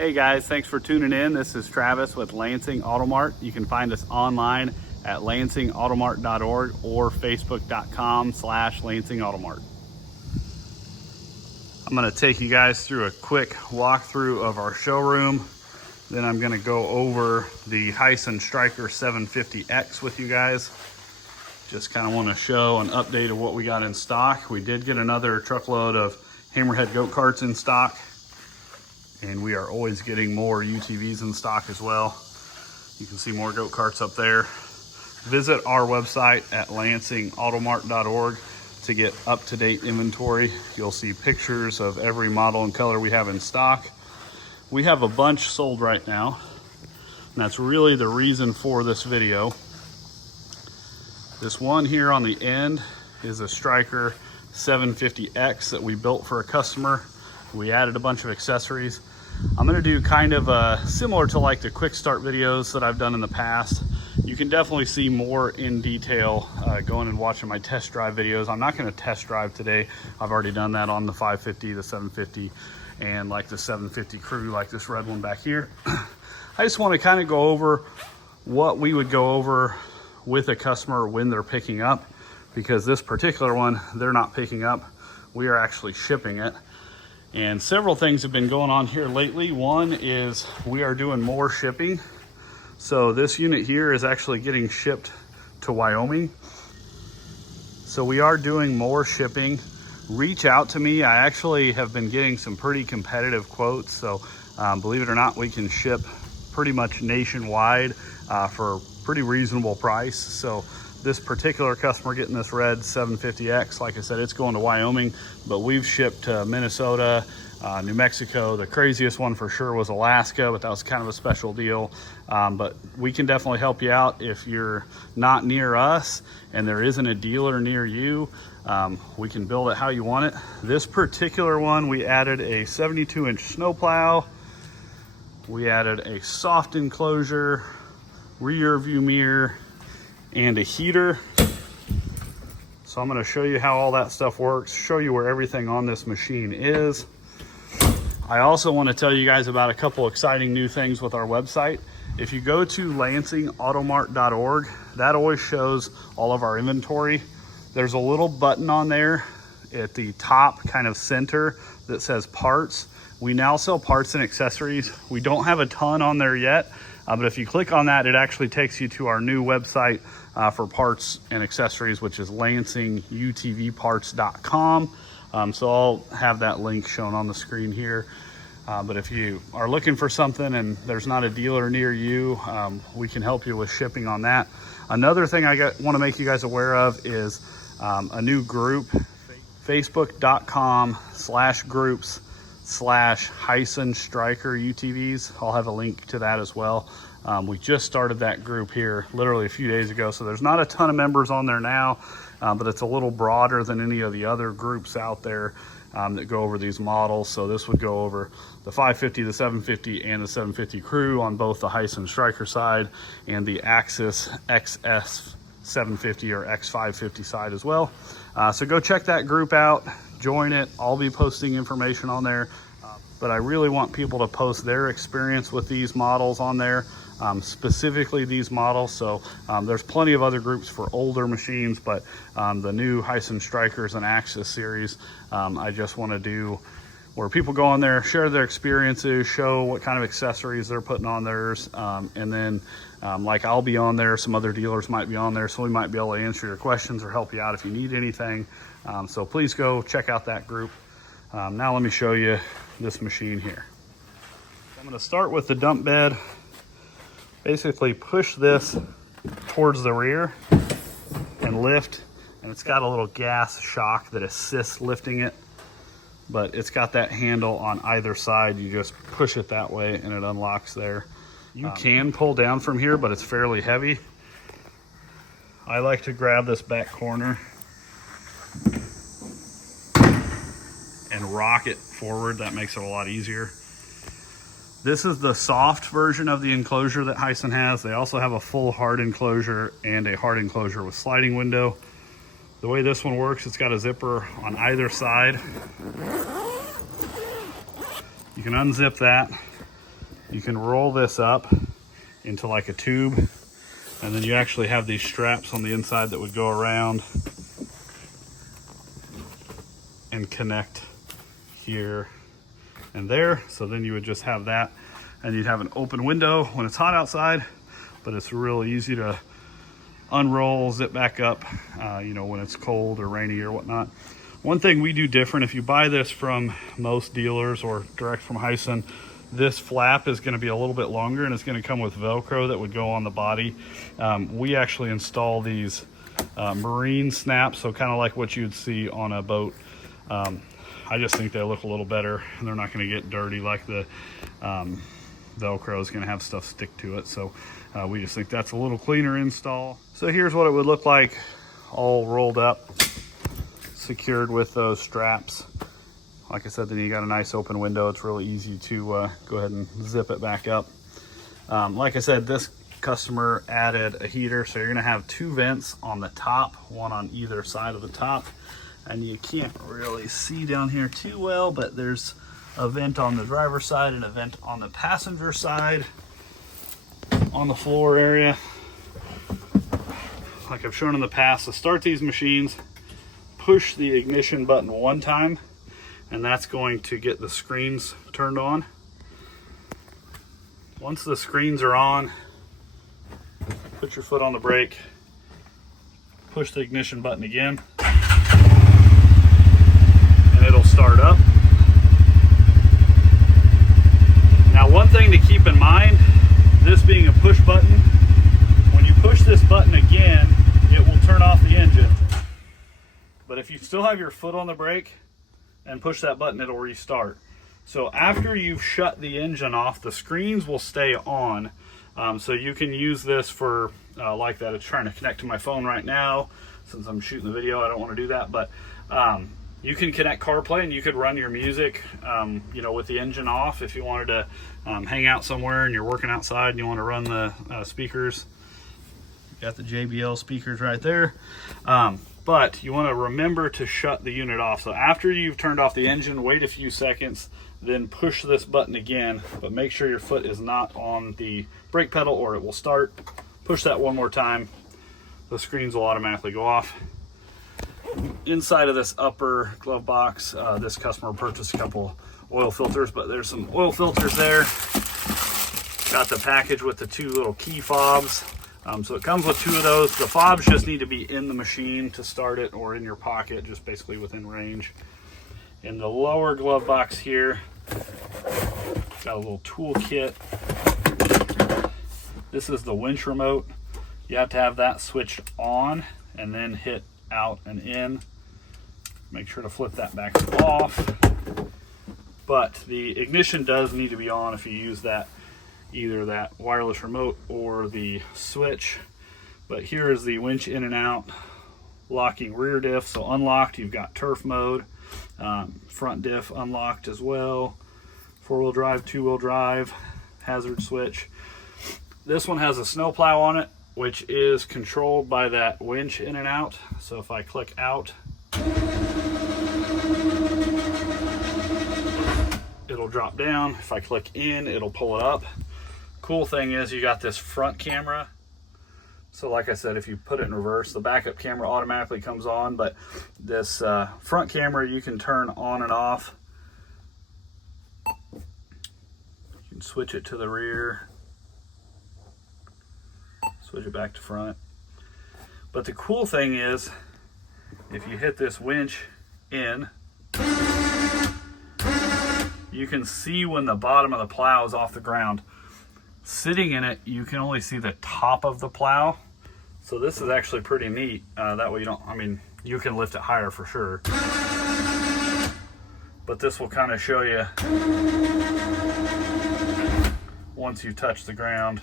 Hey guys, thanks for tuning in. This is Travis with Lansing Auto Mart. You can find us online at lansingautomart.org or facebook.com/lansingautomart. I'm going to take you guys through a quick walkthrough of our showroom. Then I'm going to go over the Hisun Stryker 750X with you guys. Just kind of want to show an update of what we got in stock. We did get another truckload of Hammerhead goat carts in stock, and we are always getting more UTVs in stock as well. You can see more goat carts up there. Visit our website at lansingautomart.org to get up-to-date inventory. You'll see pictures of every model and color we have in stock. We have a bunch sold right now, and that's really the reason for this video. This one here on the end is a Stryker 750X that we built for a customer. We added a bunch of accessories. I'm gonna do kind of similar to like the quick start videos that I've done in the past. You can definitely see more in detail going and watching my test drive videos. I'm not gonna test drive today. I've already done that on the 550, the 750, and like the 750 Crew, like this red one back here. I just wanna kind of go over what we would go over with a customer when they're picking up, because this particular one, they're not picking up. We are actually shipping it. And several things have been going on here lately. One is we are doing more shipping. So this unit here is actually getting shipped to Wyoming. So we are doing more shipping. Reach out to me. I actually have been getting some pretty competitive quotes. So believe it or not, we can ship pretty much nationwide for a pretty reasonable price. So this particular customer getting this red 750X, like I said, it's going to Wyoming, but we've shipped to Minnesota, New Mexico. The craziest one for sure was Alaska, but that was kind of a special deal. But we can definitely help you out if you're not near us and there isn't a dealer near you. We can build it how you want it. This particular one, we added a 72-inch snow plow. We added a soft enclosure, rear view mirror, and a heater. So I'm going to show you how all that stuff works, show you where everything on this machine is. I also want to tell you guys about a couple exciting new things with our website. If you go to lansingautomart.org, that always shows all of our inventory. There's a little button on there at the top kind of center that says parts. We now sell parts and accessories. We don't have a ton on there yet, but if you click on that, it actually takes you to our new website for parts and accessories, which is lansingUTVparts.com. So I'll have that link shown on the screen here. But if you are looking for something and there's not a dealer near you, we can help you with shipping on that. Another thing I want to make you guys aware of is a new group, facebook.com/groups/Hisun Stryker UTVs. I'll have a link to that as well. We just started that group here literally a few days ago, so there's not a ton of members on there now, but it's a little broader than any of the other groups out there that go over these models. So this would go over the 550, the 750, and the 750 Crew on both the Hisun Stryker side and the Axis XS750 or X550 side as well. So go check that group out, join it. I'll be posting information on there, but I really want people to post their experience with these models on there. Specifically these models. So there's plenty of other groups for older machines, but the new Hisun Strykers and Axis series, I just want to do where people go on there, share their experiences, show what kind of accessories they're putting on theirs, and then like I'll be on there, some other dealers might be on there, so we might be able to answer your questions or help you out if you need anything. So please go check out that group. Now let me show you this machine here. I'm going to start with the dump bed. Basically push this towards the rear and lift, and it's got a little gas shock that assists lifting it, but it's got that handle on either side. You just push it that way and it unlocks there. You can pull down from here, but it's fairly heavy. I like to grab this back corner and rock it forward. That makes it a lot easier. This is the soft version of the enclosure that Hisun has. They also have a full hard enclosure and a hard enclosure with sliding window. The way this one works, it's got a zipper on either side. You can unzip that, You can roll this up into like a tube, and then you actually have these straps on the inside that would go around and connect here and there. So then you would just have that, and you'd have an open window when it's hot outside, but it's real easy to unroll, zip back up, you know, when it's cold or rainy or whatnot. One thing we do different, if you buy this from most dealers or direct from Hisun, this flap is going to be a little bit longer, and it's going to come with Velcro that would go on the body. We actually install these marine snaps, so kind of like what you'd see on a boat. I just think they look a little better, and they're not going to get dirty like the Velcro is going to have stuff stick to it. So we just think that's a little cleaner install. So here's what it would look like all rolled up, secured with those straps. Like I said, then you got a nice open window. It's really easy to go ahead and zip it back up. Like I said, this customer added a heater, so you're gonna have two vents on the top, one on either side of the top. And you can't really see down here too well, but there's a vent on the driver's side and a vent on the passenger side on the floor area. Like I've shown in the past, to start these machines, push the ignition button one time, and that's going to get the screens turned on. Once the screens are on, put your foot on the brake, push the ignition button again, and it'll start up. Now, one thing to keep in mind, this being a push button, when you push this button again, it will turn off the engine. But if you still have your foot on the brake and push that button, it'll restart. So after you've shut the engine off, the screens will stay on. So you can use this for like that. It's trying to connect to my phone right now. Since I'm shooting the video, I don't want to do that. But you can connect CarPlay, and you could run your music, you know, with the engine off. If you wanted to hang out somewhere and you're working outside and you want to run the speakers, got the JBL speakers right there. But you want to remember to shut the unit off. So after you've turned off the engine, wait a few seconds, then push this button again, but make sure your foot is not on the brake pedal or it will start. Push that one more time, the screens will automatically go off. Inside of this upper glove box, this customer purchased a couple oil filters, but there's some oil filters there. Got the package with the two little key fobs. So it comes with two of those. The fobs just need to be in the machine to start it, or in your pocket, just basically within range. In the lower glove box here, got a little tool kit. This is the winch remote. You have to have that switched on and then hit out and in. Make sure to flip that back off. But the ignition does need to be on if you use that, either that wireless remote or the switch. But here is the winch in and out, locking rear diff. So unlocked, you've got turf mode, front diff unlocked as well, 4-wheel drive, 2-wheel drive, hazard switch. This one has a snow plow on it, which is controlled by that winch in and out. So if I click out, it'll drop down. If I click in, it'll pull it up. Cool thing is you got this front camera. So like I said, if you put it in reverse, the backup camera automatically comes on, but this front camera you can turn on and off. You can switch it to the rear, switch it back to front. But the cool thing is, if you hit this winch in, you can see when the bottom of the plow is off the ground. Sitting in it, you can only see the top of the plow. So this is actually pretty neat. That way you don't, I mean, you can lift it higher for sure. But this will kind of show you once you touch the ground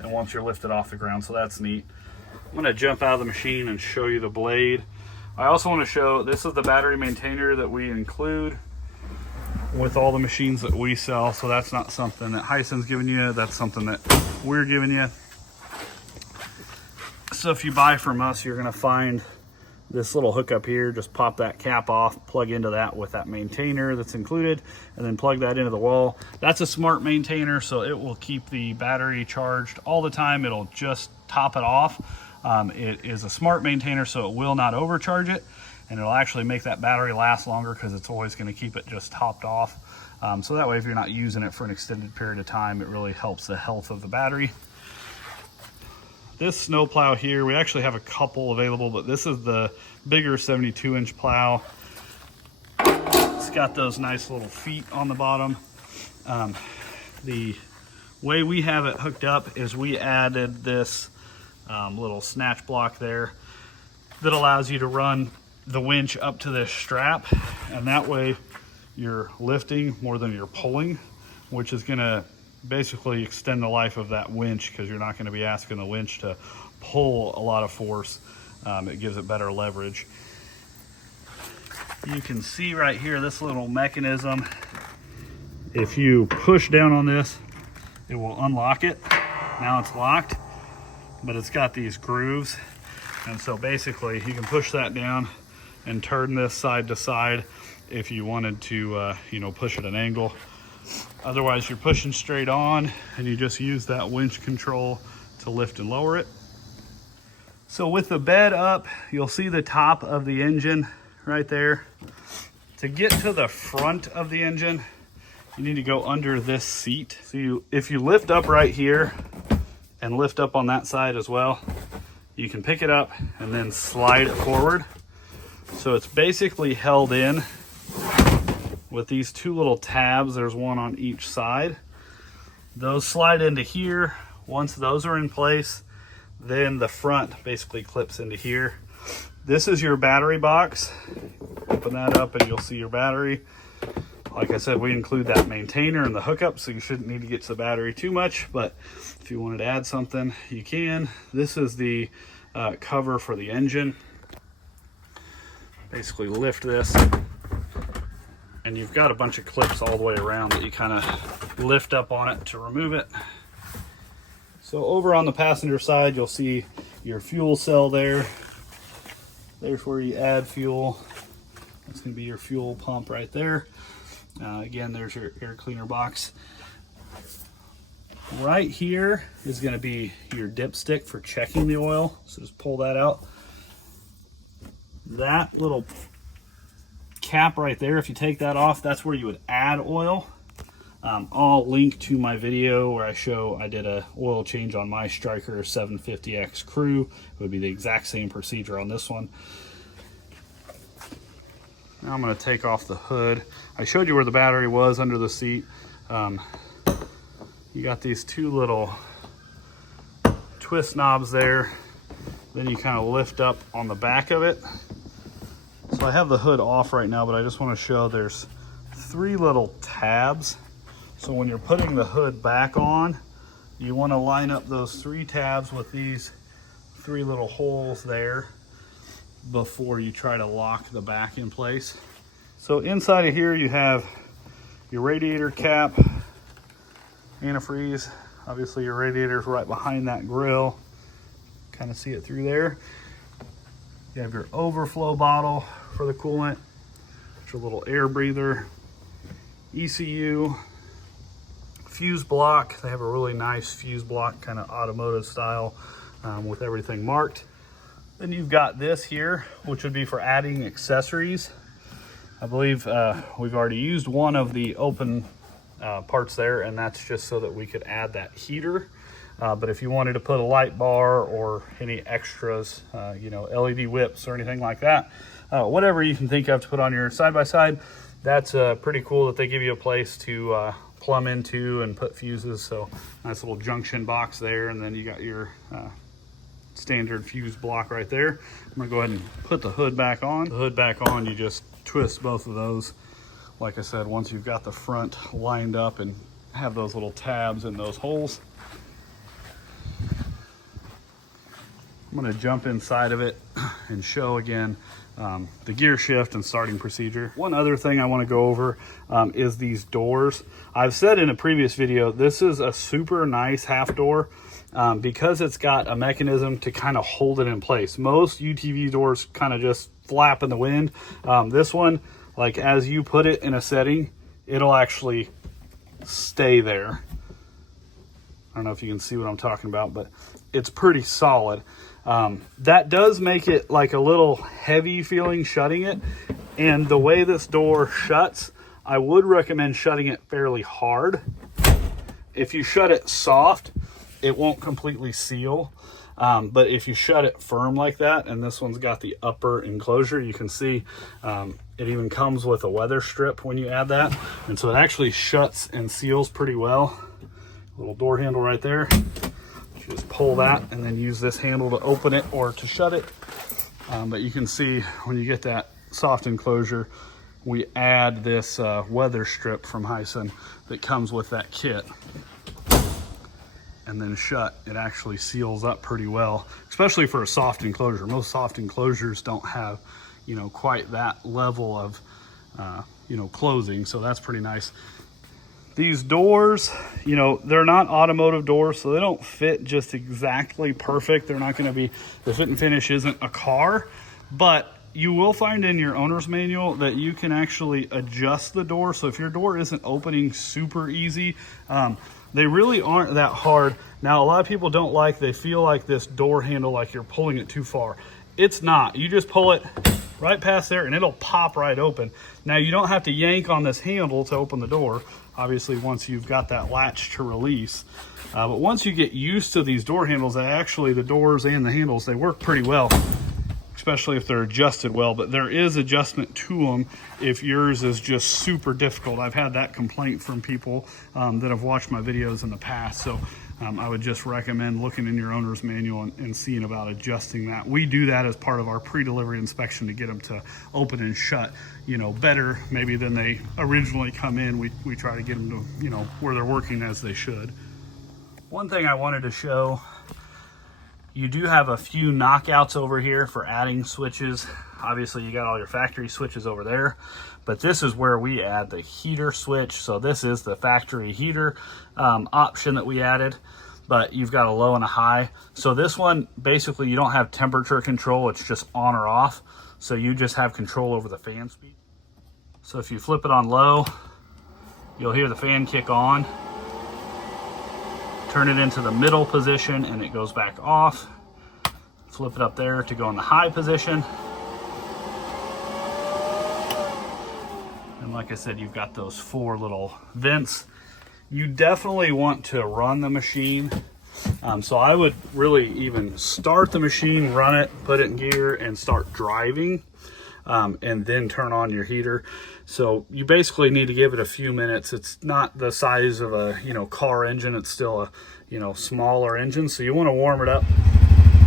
and once you're lifted off the ground. So that's neat. I'm going to jump out of the machine and show you the blade. I also want to show, this is the battery maintainer that we include with all the machines that we sell. So that's not something that Hisun's giving you, that's something that we're giving you. So if you buy from us, you're going to find this little hookup here, just pop that cap off, plug into that with that maintainer that's included, and then plug that into the wall. That's a smart maintainer, so it will keep the battery charged all the time. It'll just top it off. It is a smart maintainer, so it will not overcharge it, and it'll actually make that battery last longer because it's always going to keep it just topped off. So that way, if you're not using it for an extended period of time, it really helps the health of the battery. This snow plow here, we actually have a couple available, but this is the bigger 72-inch plow. It's got those nice little feet on the bottom. The way we have it hooked up is we added this little snatch block there that allows you to run the winch up to this strap, and that way you're lifting more than you're pulling, which is going to basically extend the life of that winch, because you're not going to be asking the winch to pull a lot of force. It gives it better leverage. You can see right here this little mechanism. If you push down on this, it will unlock it. Now it's locked, but it's got these grooves, and so basically you can push that down and turn this side to side if you wanted to push at an angle. Otherwise, you're pushing straight on, and you just use that winch control to lift and lower it. So with the bed up, you'll see the top of the engine right there. To get to the front of the engine, you need to go under this seat. So if you lift up right here and lift up on that side as well, you can pick it up and then slide it forward. So it's basically held in with these two little tabs. There's one on each side. Those slide into here. Once those are in place, then the front basically clips into here. This is your battery box. Open that up and you'll see your battery. Like I said, we include that maintainer and the hookup, so you shouldn't need to get to the battery too much, but if you wanted to add something, you can. This is the cover for the engine. Basically lift this, and you've got a bunch of clips all the way around that you kind of lift up on it to remove it. So over on the passenger side, you'll see your fuel cell there. There's where you add fuel. That's going to be your fuel pump right there. Again, there's your air cleaner box. Right here is going to be your dipstick for checking the oil. So just pull that out. That little cap right there, if you take that off, that's where you would add oil. I'll link to my video where I did a oil change on my Stryker 750 Crew. It would be the exact same procedure on this one. Now I'm going to take off the hood. I showed you where the battery was under the seat. You got these two little twist knobs there. Then you kind of lift up on the back of it. So I have the hood off right now, but I just want to show there's three little tabs. So when you're putting the hood back on, you want to line up those three tabs with these three little holes there before you try to lock the back in place. So inside of here you have your radiator cap, antifreeze. Obviously your radiator is right behind that grill. Kind of see it through there. You have your overflow bottle for the coolant, your little air breather, ECU, fuse block. They have a really nice fuse block, kind of automotive style, with everything marked. Then you've got this here, which would be for adding accessories. I believe we've already used one of the open parts there, and that's just so that we could add that heater. But if you wanted to put a light bar or any extras, LED whips or anything like that, whatever you can think of to put on your side-by-side, that's pretty cool that they give you a place to plumb into and put fuses. So nice little junction box there, and then you got your standard fuse block right there. I'm gonna go ahead and put the hood back on. The hood back on, you just twist both of those. Like I said, once you've got the front lined up and have those little tabs in those holes. I'm gonna jump inside of it and show again the gear shift and starting procedure. One other thing I wanna go over is these doors. I've said in a previous video, this is a super nice half door. because it's got a mechanism to kind of hold it in place. Most UTV doors kind of just flap in the wind. This one, like as you put it in a setting, it'll actually stay there. I don't know if you can see what I'm talking about, but it's pretty solid. That does make it like a little heavy feeling shutting it. And the way this door shuts, I would recommend shutting it fairly hard. If you shut it soft, it won't completely seal. But if you shut it firm like that, and this one's got the upper enclosure, you can see it even comes with a weather strip when you add that. And so it actually shuts and seals pretty well. Little door handle right there. You just pull that and then use this handle to open it or to shut it. But you can see when you get that soft enclosure, we add this weather strip from Hisun that comes with that kit. And then shut, it actually seals up pretty well, especially for a soft enclosure. Most soft enclosures don't have, you know, quite that level of, you know, closing. So that's pretty nice. These doors, you know, they're not automotive doors, so they don't fit just exactly perfect. They're not going to be, the fit and finish isn't a car, but you will find in your owner's manual that you can actually adjust the door. So if your door isn't opening super easy, they really aren't that hard. Now, a lot of people don't like, they feel like this door handle, like you're pulling it too far. It's not. You just pull it right past there and it'll pop right open. Now, you don't have to yank on this handle to open the door, obviously, once you've got that latch to release. But once you get used to these door handles, actually the doors and the handles, they work pretty well, especially if they're adjusted well. But there is adjustment to them if yours is just super difficult. I've had that complaint from people that have watched my videos in the past. So I would just recommend looking in your owner's manual and seeing about adjusting that. We do that as part of our pre-delivery inspection to get them to open and shut, you know, better maybe than they originally come in. We try to get them to, you know, where they're working as they should. One thing I wanted to show, you do have a few knockouts over here for adding switches. Obviously you got all your factory switches over there, but this is where we add the heater switch. So this is the factory heater option that we added, but you've got a low and a high. So this one, basically you don't have temperature control, it's just on or off. So you just have control over the fan speed. So if you flip it on low, you'll hear the fan kick on. Turn it into the middle position and it goes back off. Flip it up there to go in the high position. And like I said, you've got those 4 little vents. You definitely want to run the machine. So I would really even start the machine, run it, put it in gear and start driving. And then turn on your heater. So you basically need to give it a few minutes. It's not the size of a, you know, car engine. It's still a, you know, smaller engine. So you want to warm it up.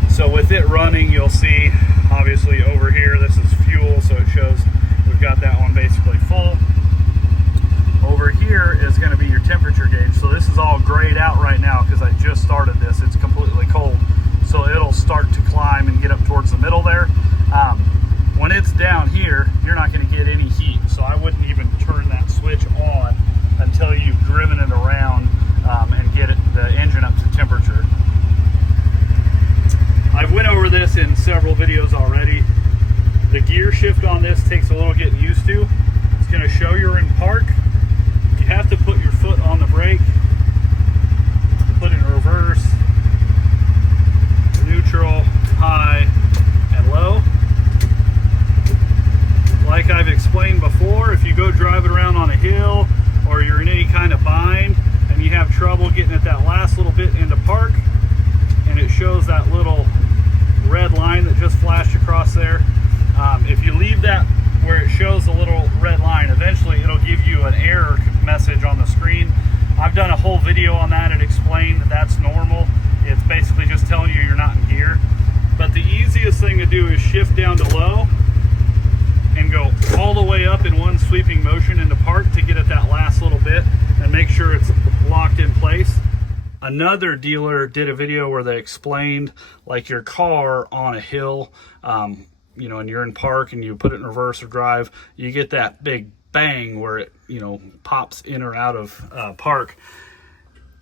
So with it running, you'll see obviously over here, this is fuel. So it shows we've got that one basically full. Over here is going to be your temperature gauge. So this is all grayed out right now because I just started this. It's completely cold. So it'll start to climb and get up towards the middle there. When it's down here, you're not going to get any heat, so I wouldn't even turn that switch on until you've driven it around and get the engine up to temperature. I've went over this in several videos already. The gear shift on this takes a little getting used to. It's going to show you're in park. You have to put your foot on the brake, put it in reverse, neutral, high, and low. Like I've explained before, if you go driving around on a hill or you're in any kind of bind and you have trouble getting at that last little bit into park and it shows that little red line that just flashed across there, if you leave that where it shows the little red line, eventually it'll give you an error message on the screen. I've done a whole video on that and explained that that's normal. It's basically just telling you you're not in gear. But the easiest thing to do is shift down to low and go all the way up in one sweeping motion into park to get at that last little bit and make sure it's locked in place. Another dealer did a video where they explained like your car on a hill, you know, and you're in park and you put it in reverse or drive, you get that big bang where it, you know, pops in or out of park.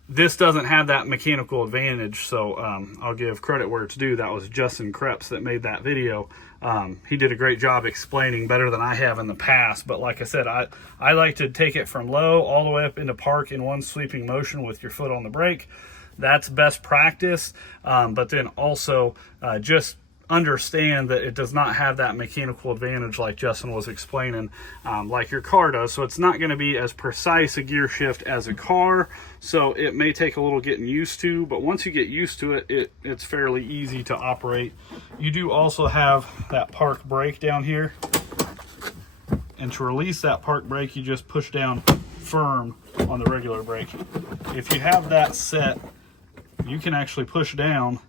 This doesn't have that mechanical advantage, so I'll give credit where it's due. That was Justin Krebs that made that video. He did a great job explaining, better than I have in the past. But like I said, I like to take it from low all the way up into park in one sweeping motion with your foot on the brake. That's best practice. But then also just understand that it does not have that mechanical advantage like Justin was explaining, like your car does. So it's not going to be as precise a gear shift as a car, so it may take a little getting used to, but once you get used to it, it's fairly easy to operate. You do also have that park brake down here, and to release that park brake, you just push down firm on the regular brake. If you have that set, you can actually push down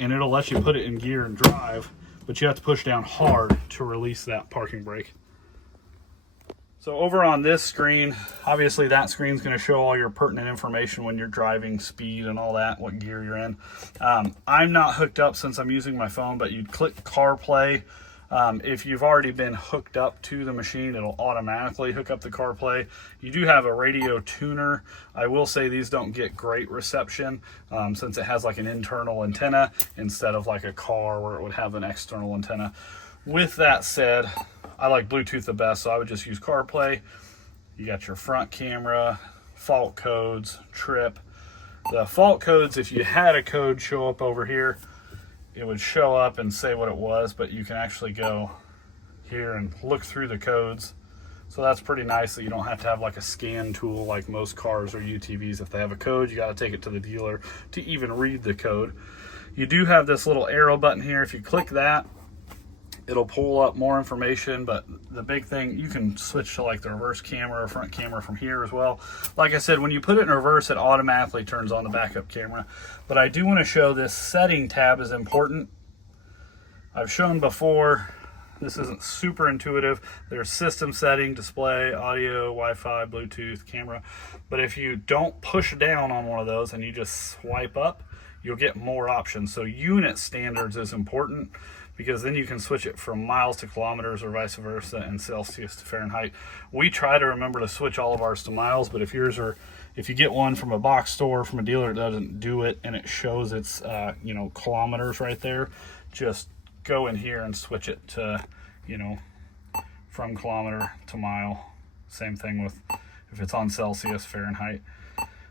and it'll let you put it in gear and drive, but you have to push down hard to release that parking brake. So over on this screen, obviously that screen's going to show all your pertinent information when you're driving, speed and all that, what gear you're in. I'm not hooked up since I'm using my phone, but you'd click CarPlay. If you've already been hooked up to the machine, it'll automatically hook up the CarPlay. You do have a radio tuner. I will say these don't get great reception since it has like an internal antenna instead of like a car where it would have an external antenna. With that said, I like Bluetooth the best, so I would just use CarPlay. You got your front camera, fault codes, trip. The fault codes, if you had a code show up over here, it would show up and say what it was, but you can actually go here and look through the codes. So that's pretty nice that you don't have to have like a scan tool like most cars or UTVs. If they have a code, you got to take it to the dealer to even read the code. You do have this little arrow button here. If you click that, it'll pull up more information, but the big thing, you can switch to like the reverse camera or front camera from here as well. Like I said, when you put it in reverse, it automatically turns on the backup camera. But I do want to show this setting tab is important. I've shown before, this isn't super intuitive. There's system setting, display, audio, Wi-Fi, Bluetooth, camera. But if you don't push down on one of those and you just swipe up, you'll get more options. So unit standards is important, because then you can switch it from miles to kilometers or vice versa, and Celsius to Fahrenheit. We try to remember to switch all of ours to miles, but if yours are, if you get one from a box store, from a dealer, it doesn't do it and it shows its kilometers right there, just go in here and switch it to, from kilometer to mile. Same thing with if it's on Celsius, Fahrenheit.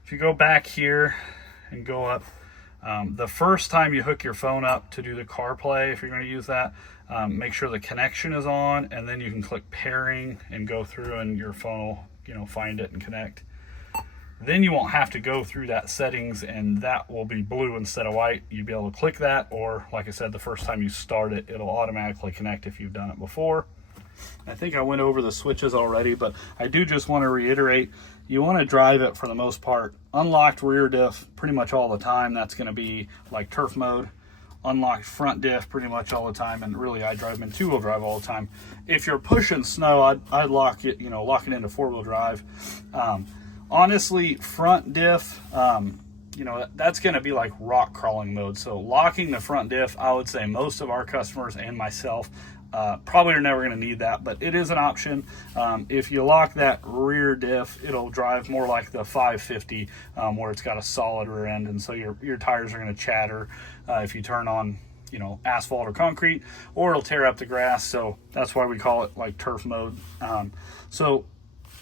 If you go back here and go up, the first time you hook your phone up to do the CarPlay, if you're going to use that, make sure the connection is on, and then you can click pairing and go through and your phone will, find it and connect. Then you won't have to go through that settings, and that will be blue instead of white. You'll be able to click that, or like I said, the first time you start it, it'll automatically connect if you've done it before. I think I went over the switches already, but I do just want to reiterate, you want to drive it for the most part unlocked rear diff pretty much all the time. That's going to be like turf mode. Unlocked front diff pretty much all the time, and really I drive them in two-wheel drive all the time. If you're pushing snow, I'd lock it, lock it into four-wheel drive. Honestly, front diff, that's going to be like rock crawling mode. So locking the front diff, I would say most of our customers and myself probably are never going to need that, but it is an option. If you lock that rear diff, it'll drive more like the 550, where it's got a solid rear end, and so your tires are going to chatter if you turn on asphalt or concrete, or it'll tear up the grass. So that's why we call it like turf mode. So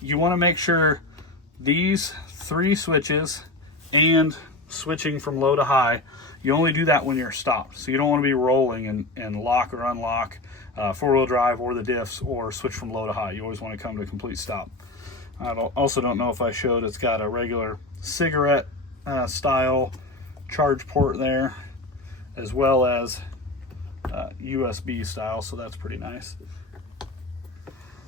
you want to make sure these three switches and switching from low to high, you only do that when you're stopped. So you don't want to be rolling and lock or unlock four-wheel drive or the diffs, or switch from low to high. You always want to come to a complete stop. I also don't know if I showed, it's got a regular cigarette style charge port there, as well as USB style, so that's pretty nice.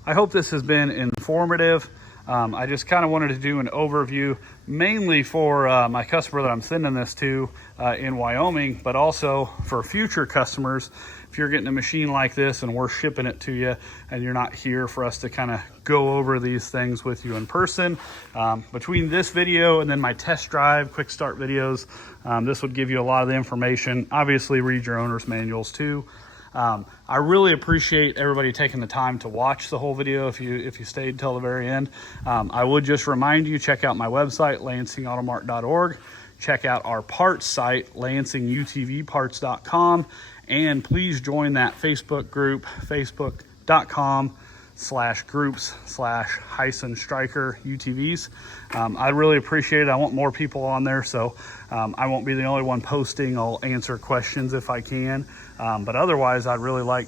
I hope this has been informative. I just kind of wanted to do an overview, mainly for my customer that I'm sending this to in Wyoming, but also for future customers. If you're getting a machine like this and we're shipping it to you and you're not here for us to kind of go over these things with you in person, between this video and then my test drive quick start videos, this would give you a lot of the information. Obviously read your owner's manuals too. I really appreciate everybody taking the time to watch the whole video if you stayed till the very end. I would just remind you, check out my website, lansingautomart.org. Check out our parts site, lansingutvparts.com, and please join that Facebook group, facebook.com/groups/Hisun Stryker UTVs. I really appreciate it. I want more people on there, so I won't be the only one posting. I'll answer questions if I can, but otherwise I'd really like,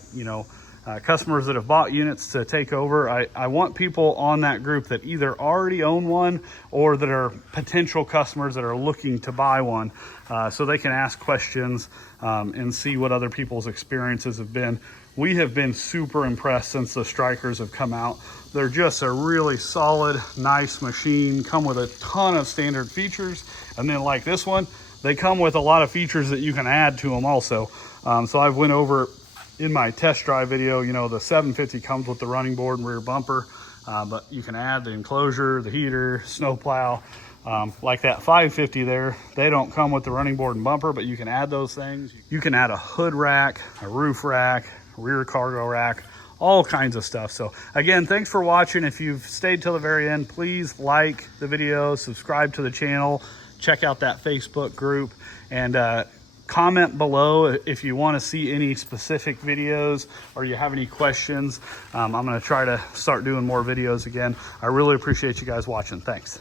customers that have bought units to take over. I want people on that group that either already own one or that are potential customers that are looking to buy one, so they can ask questions and see what other people's experiences have been. We have been super impressed since the Strykers have come out. They're just a really solid, nice machine, come with a ton of standard features. And then like this one, they come with a lot of features that you can add to them also. So I've went over in my test drive video, the 750 comes with the running board and rear bumper, but you can add the enclosure, the heater, snow plow. Like that 550 there, they don't come with the running board and bumper, but you can add those things. You can add a hood rack, a roof rack, rear cargo rack, all kinds of stuff. So again, thanks for watching. If you've stayed till the very end, please like the video, subscribe to the channel, check out that Facebook group, and comment below if you want to see any specific videos or you have any questions. I'm going to try to start doing more videos again. I really appreciate you guys watching. Thanks.